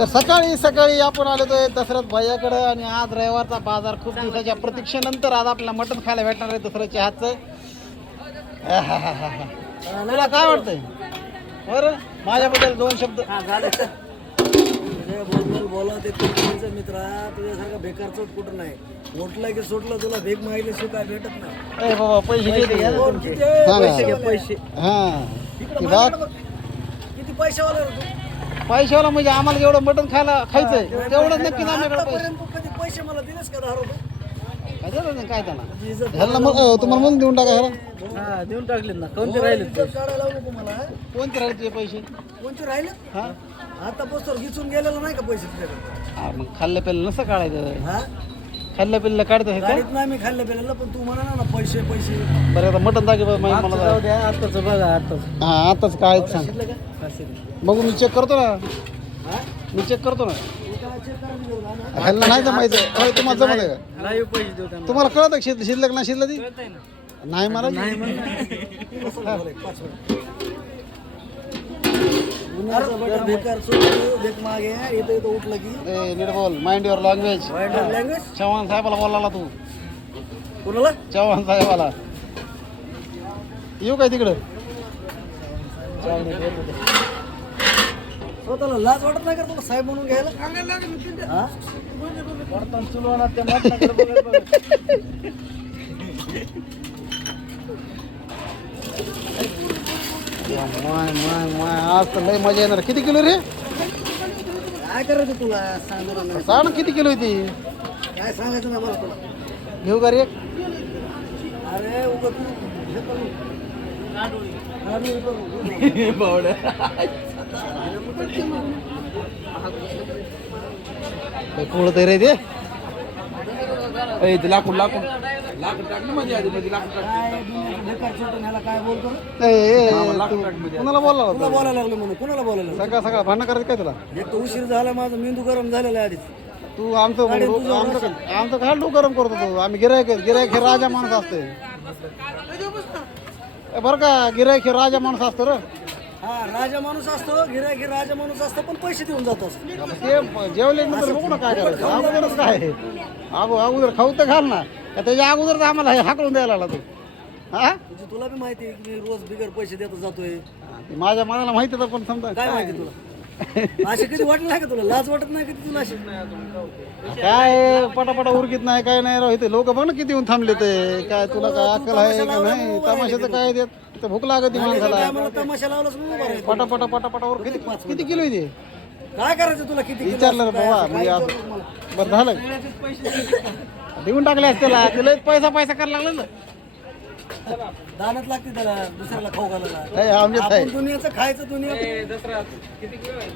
तर सकाळी आपण आलो होतो दसरथ भैयाकडं आणि आज रविवारचा बाजार खूप दिवसाच्या प्रतीक्षेनंतर आज आपल्याला मटण खायला भेटणार आहे दसऱ्याच्या हातचं. तुला काय वाटतंय बरं माझ्याबद्दल दोन शब्द? बोला ते तुझ्या मित्रा तुझ्यासारखा बेकार चोट कुठं नाही. मोठला की सोडलं तुला भेग मागितले शिवाय भेटत नाही. ए बाबा पैसे किती पैसे हां किती पैशावाला रे तू? पैशावाला म्हणजे आम्हाला जेवढं मटण खायचंय तेवढं नक्कीच आम्च्याकडे पैसे. कधी पैसे मला दिलेस का 10 रुपये? काय झालं नाही काय त्याला ह्याला मग तुम्हाला मग देऊन टाका ह्याला. हा देऊन टाकले ना. कोणते राहिले काढायला लावू नको मला. कोणते राहिले तुझे पैसे? कोणते राहिले? हां आता पोस्टर घिचून गेलेलं नाही का पैसे तुझ्याकडे? हा मग खाल्लं पेलं नसं काढायचं. हा खाल्लं पिल्लं काढतं हे का? गाडीत नाही मी खाल्लं पेलेलं पण तू म्हणा ना पैसे पैसे. बरं आता मटण दाखव मला. जाऊ द्या आताच बघा आताच. हां आताच काय सांग बघू मी चेक करतो ना. मी चेक करतो ना. ह्याला नाही जमायचं होय तुम्हाला जमत आहे का? लाईव्ह पैसे देऊ त्यांना. तुम्हाला कळतं का शिल्लक ना शिल्लक ती नाही मला बेकार सोडून देख मागे इथं इथं उठलं की नीट बोल mind your language. Language Chavan साहेबाला बोलायला तू. कोणाला? चव्हाण साहेबाला येऊ काय तिकडं? स्वतःला लाज वाटत नाही का तुला साहेब म्हणून घ्यायला? हा? वर्तन सुरू ना ते मटणाकडे बघत बघत. माय आज तर लय मजा येणार. किती किलो रे? काय करायचं तुला सांगू ना. सांग ना किती किलो आहे ती? काय सांगायचं ना मला तुला? घेऊ का रे? अरे उगा तू हे करू. कोळत रे ते. लाकूड लाकूड लाकूड टाकलं मध्ये आधी मध्ये लाकूड टाक. काय बेकार सोडून ह्याला काय बोलतो? कुणाला बोलला तुला बोलायला लागलो म्हणून कुणाला बोलायला लागलो? सगळं भांडण करायचं काय तुला? एक तर उशीर झाला माझा मेंदू गरम झालेला आहे आधीच. तू आमचं काय डोकं गरम करतो तू. आम्ही गिरायक हे राजा माणूस असते बरं का. गिरायक हे राजा माणूस असतो रे. हा राजा माणूस असतो गिरायक राजा माणूस असतो पण पैसे देऊन जातो असतो. ते जेवले नंतर बघू ना काय करायचं. अगोदरच काय अगोदर खाऊ तर घाल ना. त्याच्या अगोदरच आम्हाला हे हाकलून द्यायला लागला तू. हा म्हणजे तुला बी माहिती आहे की मी रोज बिगर पैसे देत जातोय. माझ्या मनाला माहिती तर पण समजा काय माहिती तुला? असे कधी वाटलं नाही का तुला? लाज वाटत नाही कधी तुला? अशी काय पटापटा उरकीत नाही काय नाही राव. इथे लोक बघ ना किती येऊन थांबले ते. काय तुला काय अक्कल आहे का नाही? तमाशाचं काय देत तिथं भूक लागत माणसाला. मला तमाशा लावलाच म्हणून उभा राहायचं. पटापटा पटापटा उर. किती किती किलो आहे ते? काय करायचं तुला? किती किलो विचारलं रे असतं, काय बाबा असतं, मी काय आज विचारू मला? बरं झालं देऊन टाकले त्याला. तुला पैसा करायला लागला ना. दानत लागते त्याला दुसऱ्याला खाऊ घालायला. आमच्या आपण दुनियाचं खायचं दुनिया दसरा किती किलो आहे?